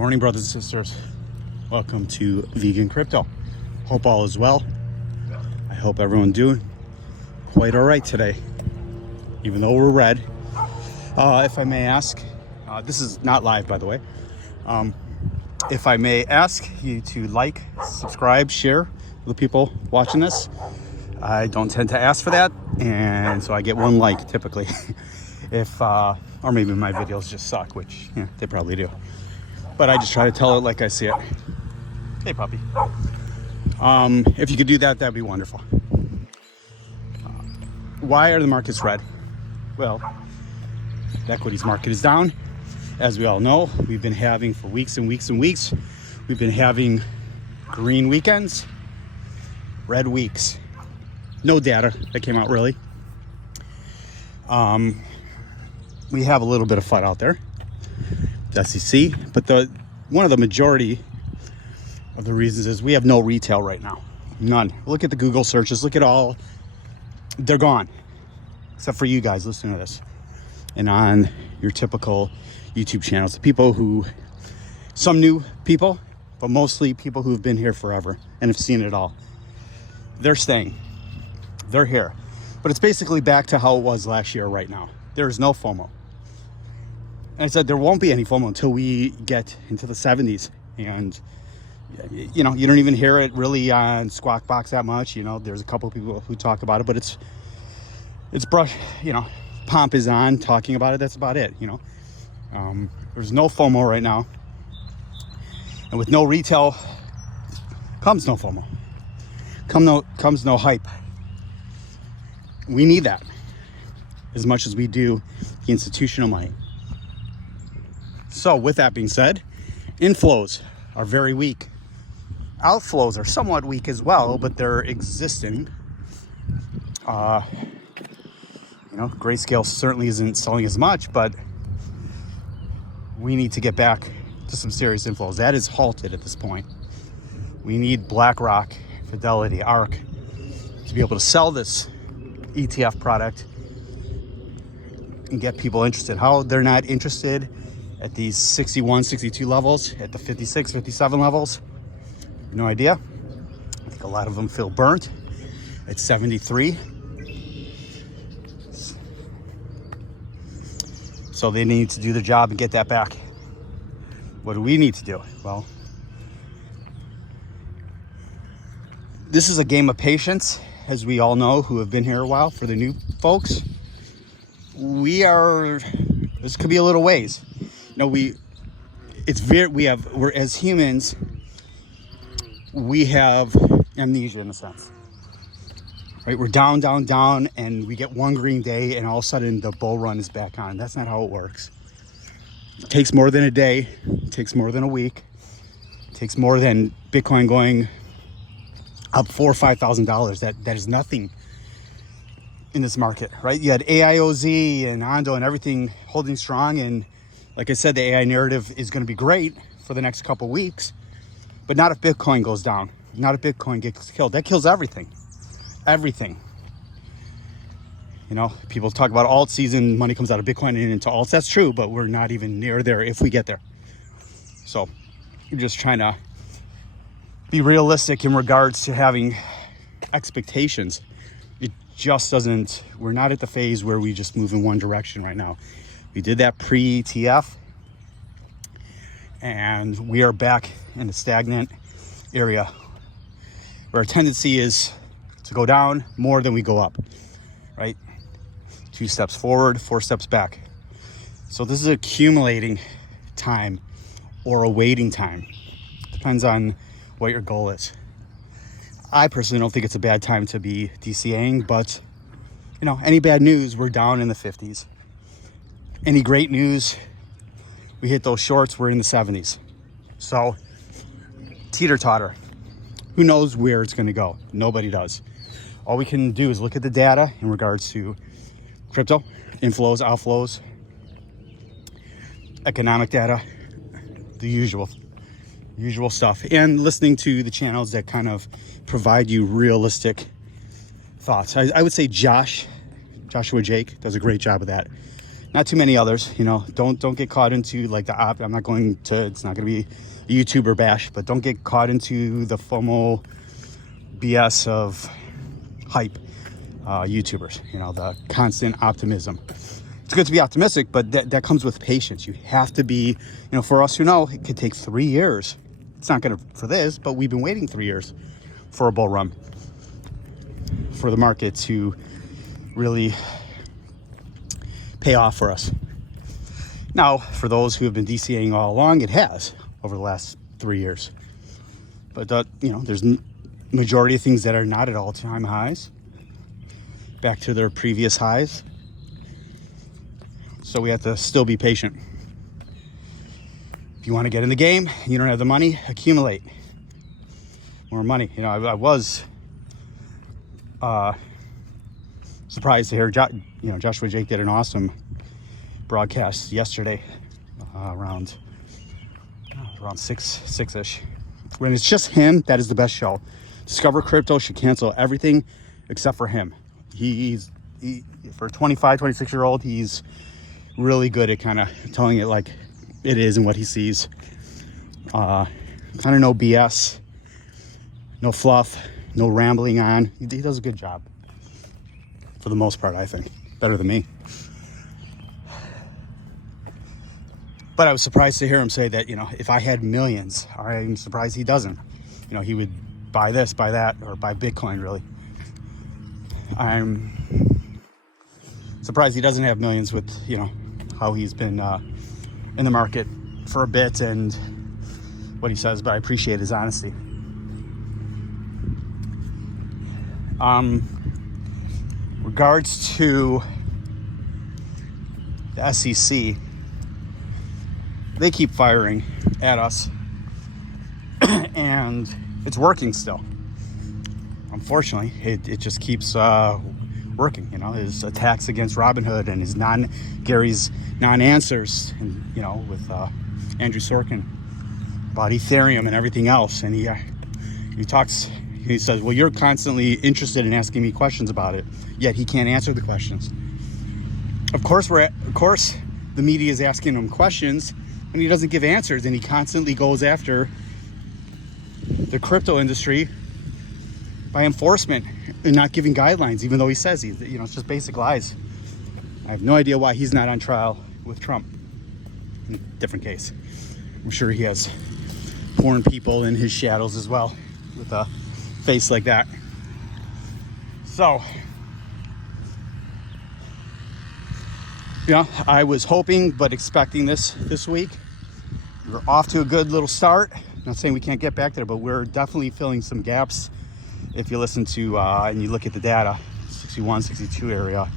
Morning, brothers and sisters. Welcome to Vegan Crypto. Hope all is well. I hope everyone doing quite all right today, even though we're red. If I may ask, this is not live, by the way. If I may ask you to like, subscribe, share with the people watching this. I don't tend to ask for that, and so I get one like typically. Or maybe my videos just suck, which they probably do. But I just try to tell it like I see it. Hey, puppy. If you could do that, that'd be wonderful. Why are the markets red? Well, the equities market is down. As we all know, we've been having for weeks and weeks and weeks, we've been having green weekends, red weeks. No data that came out really. We have a little bit of FUD out there, the SEC, but one of the majority of the reasons is we have no retail right now. None. Look at the Google searches, look at all, they're gone. Except for you guys listening to this. And on your typical YouTube channels, the people who, some new people, but mostly people who've been here forever and have seen it all. They're staying. They're here. But it's basically back to how it was last year right now. There is no FOMO. And I said there won't be any FOMO until we get into the 70s. And, you don't even hear it really on Squawk Box that much. There's a couple of people who talk about it, but it's brush, Pomp is on talking about it. That's about it, There's no FOMO right now. And with no retail comes no FOMO. Comes no hype. We need that as much as we do the institutional money. So with that being said, inflows are very weak. Outflows are somewhat weak as well, but they're existing. Grayscale certainly isn't selling as much, but we need to get back to some serious inflows. That is halted at this point. We need BlackRock, Fidelity, ARK to be able to sell this ETF product and get people interested. How they're not interested at these 61, 62 levels, at the 56, 57 levels, no idea. I think a lot of them feel burnt at 73. So they need to do their job and get that back. What do we need to do? Well, this is a game of patience, as we all know who have been here a while. For the new folks, this could be a little ways. We're as humans, we have amnesia in a sense, right? We're down, and we get one green day, and all of a sudden the bull run is back on. That's not how it works. It takes more than a day. It takes more than a week. It takes more than Bitcoin going up $4,000 or $5,000. That is nothing in this market, right? You had AIOZ and Ondo and everything holding strong, and like I said, the AI narrative is going to be great for the next couple weeks, but not if Bitcoin goes down. Not if Bitcoin gets killed. That kills everything. Everything. People talk about alt season, money comes out of Bitcoin and into alts. That's true, but we're not even near there if we get there. So we're just trying to be realistic in regards to having expectations. It just doesn't, we're not at the phase where we just move in one direction right now. We did that pre-ETF, and we are back in a stagnant area where our tendency is to go down more than we go up, right? 2 steps forward, 4 steps back. So this is accumulating time or a waiting time. Depends on what your goal is. I personally don't think it's a bad time to be DCAing, but any bad news, we're down in the 50s. Any great news, we hit those shorts, we're in the 70s. So teeter-totter. Who knows where it's going to go? Nobody does. All we can do is look at the data in regards to crypto, inflows, outflows, economic data, the usual stuff, and listening to the channels that kind of provide you realistic thoughts. I would say Joshua Jake does a great job of that. not too many others. You know, don't get caught into like the I'm not going to. It's not going to be a YouTuber bash, but don't get caught into the FOMO BS of hype YouTubers. You know, the constant optimism. It's good to be optimistic, but that comes with patience. You have to be. You know, for us who know, it could take 3 years. It's not going to for this, but we've been waiting 3 years for a bull run, for the market to really pay off for us. Now, for those who have been DCAing all along, it has over the last 3 years. But you know, there's majority of things that are not at all-time highs, back to their previous highs. So we have to still be patient. If you want to get in the game, you don't have the money, accumulate more money. You know, I was surprised to hear Joshua Jake did an awesome broadcast yesterday around 6-ish. When it's just him, that is the best show. Discover Crypto should cancel everything except for him. He for a 25, 26-year-old, he's really good at kind of telling it like it is and what he sees. Kind of no BS, no fluff, no rambling on. He does a good job for the most part, I think. Better than me. But I was surprised to hear him say that, you know, if I had millions, I'm surprised he doesn't. You know, he would buy this, buy that, or buy Bitcoin, really. I'm surprised he doesn't have millions with, you know, how he's been in the market for a bit and what he says, but I appreciate his honesty. Regards to the SEC, they keep firing at us and it's working still. Unfortunately, it just keeps working. You know, his attacks against Robinhood and his Gary's non-answers, and you know, with Andrew Sorkin about Ethereum and everything else. And he says, well, you're constantly interested in asking me questions about it, yet he can't answer the questions. Of course, the media is asking him questions and he doesn't give answers, and he constantly goes after the crypto industry by enforcement and not giving guidelines, even though he says it's just basic lies. I have no idea why he's not on trial with Trump. Different case. I'm sure he has porn people in his shadows as well, with a face like that. So, I was hoping but expecting this week. We're off to a good little start. I'm not saying we can't get back there, but we're definitely filling some gaps. If you listen to and you look at the data, 61, 62 area,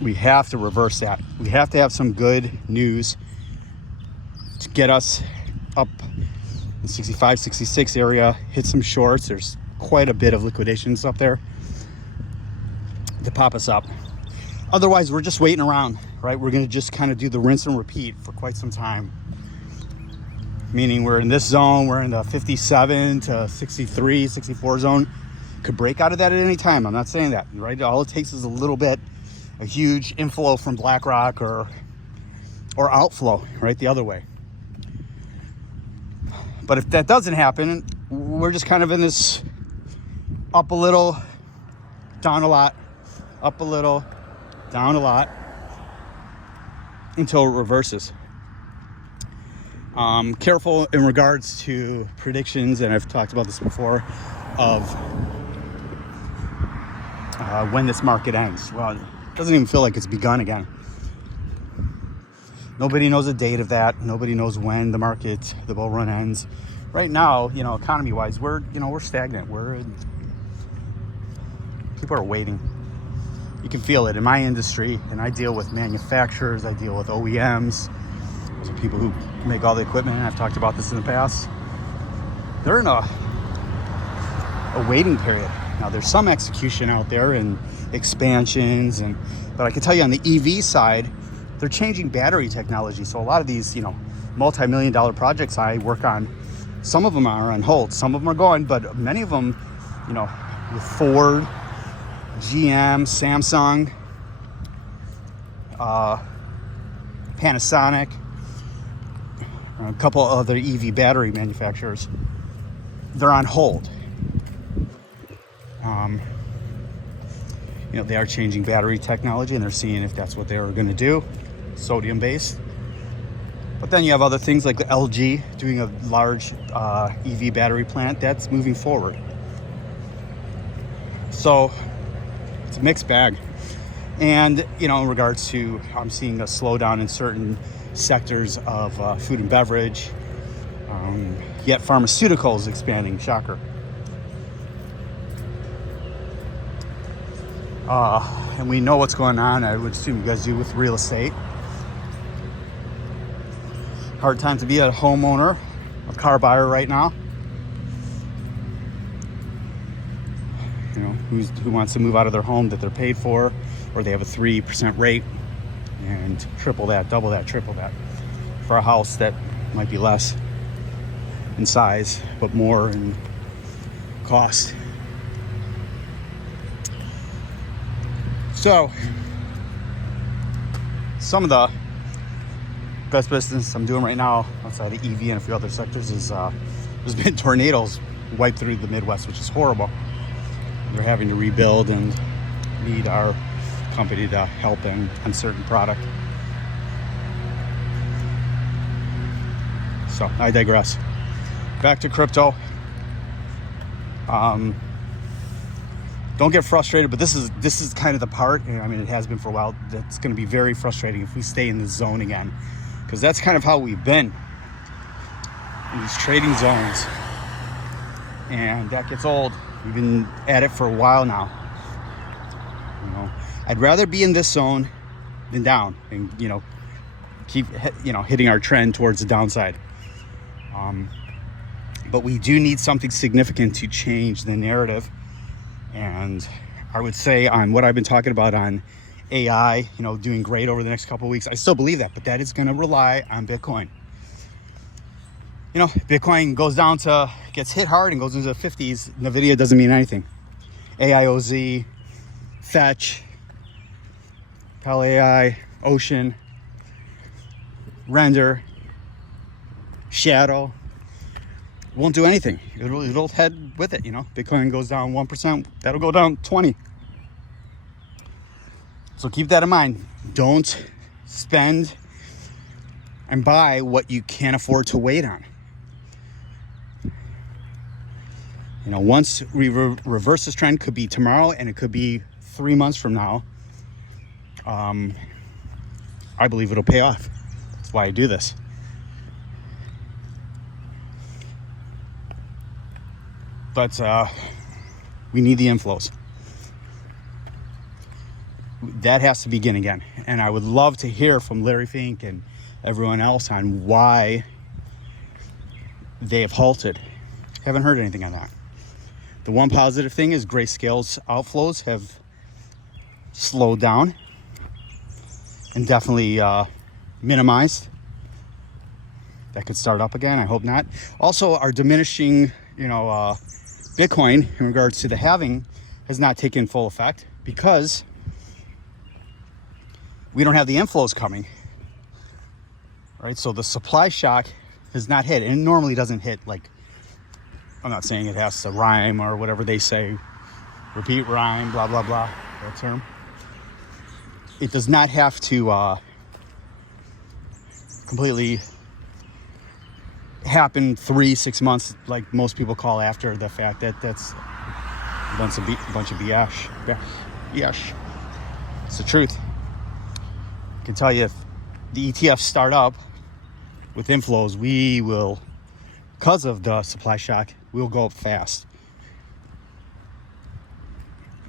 we have to reverse that. We have to have some good news to get us up in 65, 66 area, hit some shorts. There's quite a bit of liquidations up there to pop us up. Otherwise, we're just waiting around, right? We're going to just kind of do the rinse and repeat for quite some time. Meaning we're in this zone, we're in the 57 to 63, 64 zone. Could break out of that at any time. I'm not saying that, right? All it takes is a little bit, a huge inflow from BlackRock or outflow, right? The other way. But if that doesn't happen, we're just kind of in this up a little, down a lot, up a little, down a lot, until it reverses. Careful in regards to predictions, and I've talked about this before, of when this market ends. Well, it doesn't even feel like it's begun again. Nobody knows the date of that. Nobody knows when the bull run ends. Right now, economy-wise, we're stagnant. People are waiting. You can feel it in my industry, and I deal with manufacturers. I deal with OEMs. Those are people who make all the equipment. I've talked about this in the past. They're in a waiting period. Now, there's some execution out there and expansions, but I can tell you on the EV side, they're changing battery technology. So a lot of these, multi-million-dollar projects I work on, some of them are on hold. Some of them are going, but many of them, with Ford, GM, Samsung, Panasonic, a couple other EV battery manufacturers, they're on hold. They are changing battery technology, and they're seeing if that's what they were going to do, sodium based. But then you have other things like the LG doing a large EV battery plant that's moving forward. So it's a mixed bag. And in regards to, I'm seeing a slowdown in certain sectors of food and beverage, yet pharmaceuticals expanding. Shocker. And we know what's going on. I would assume you guys do with real estate. Hard time to be a homeowner, a car buyer right now. Who wants to move out of their home that they're paid for, or they have a 3% rate, and triple that, double that, triple that for a house that might be less in size but more in cost. So some of the best business I'm doing right now outside of EV and a few other sectors is there's been tornadoes wiped through the Midwest, which is horrible. They're having to rebuild and need our company to help in on certain product. So I digress. Back to crypto. Don't get frustrated, but this is kind of the part, and I mean it has been for a while, that's going to be very frustrating if we stay in this zone again, because that's kind of how we've been in these trading zones, and that gets old. We've been at it for a while now. I'd rather be in this zone than down, and keep hitting our trend towards the downside. But we do need something significant to change the narrative. And I would say on what I've been talking about on AI, doing great over the next couple of weeks, I still believe that, but that is going to rely on Bitcoin. Bitcoin gets hit hard and goes into the 50s. NVIDIA doesn't mean anything. AIOZ, Fetch, Pal AI, Ocean, Render, Shadow, won't do anything. It'll head with it. Bitcoin goes down 1%, that'll go down 20. So keep that in mind. Don't spend and buy what you can't afford to wait on. Once we reverse this trend, could be tomorrow and it could be 3 months from now. I believe it'll pay off. That's why I do this. But we need the inflows. That has to begin again. And I would love to hear from Larry Fink and everyone else on why they have halted. Haven't heard anything on that. The one positive thing is Grayscale's outflows have slowed down and definitely minimized. That could start up again. I hope not. Also, our diminishing, Bitcoin in regards to the halving has not taken full effect because we don't have the inflows coming. Right? So the supply shock has not hit, and it normally doesn't hit like, I'm not saying it has to rhyme or whatever they say, repeat, rhyme, blah, blah, blah, that term. It does not have to completely happen 3-6 months like most people call after the fact. That's a bunch of BS. Yes, it's the truth. I can tell you, if the ETFs start up with inflows, we will, because of the supply shock, we'll go up fast.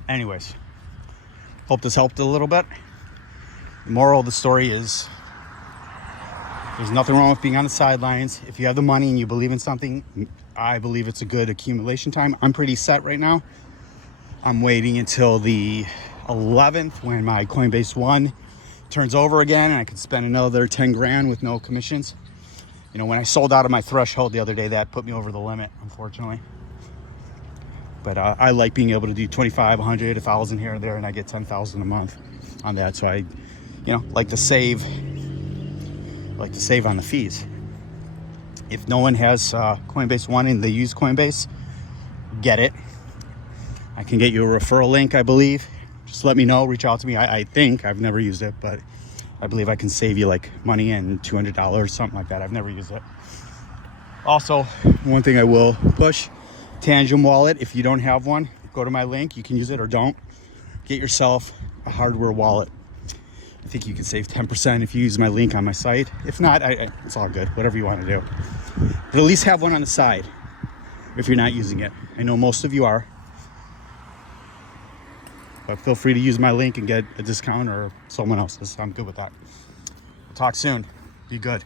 Anyways, hope this helped a little bit. The moral of the story is there's nothing wrong with being on the sidelines. If you have the money and you believe in something, I believe it's a good accumulation time. I'm pretty set right now. I'm waiting until the 11th when my Coinbase One turns over again and I can spend another 10 grand with no commissions. When I sold out of my threshold the other day, that put me over the limit, unfortunately. But I like being able to do 25, 100, 1,000 here and there, and I get 10,000 a month on that. So I, like to save like to save on the fees. If no one has Coinbase One and they use Coinbase, get it. I can get you a referral link, I believe. Just let me know, reach out to me. I think, I've never used it, but I believe I can save you like money and $200, something like that. I've never used it. Also, one thing I will push, Tangent Wallet. If you don't have one, go to my link. You can use it or don't. Get yourself a hardware wallet. I think you can save 10% if you use my link on my site. If not, it's all good, whatever you want to do. But at least have one on the side if you're not using it. I know most of you are. But feel free to use my link and get a discount or someone else's. I'm good with that. Talk soon. Be good.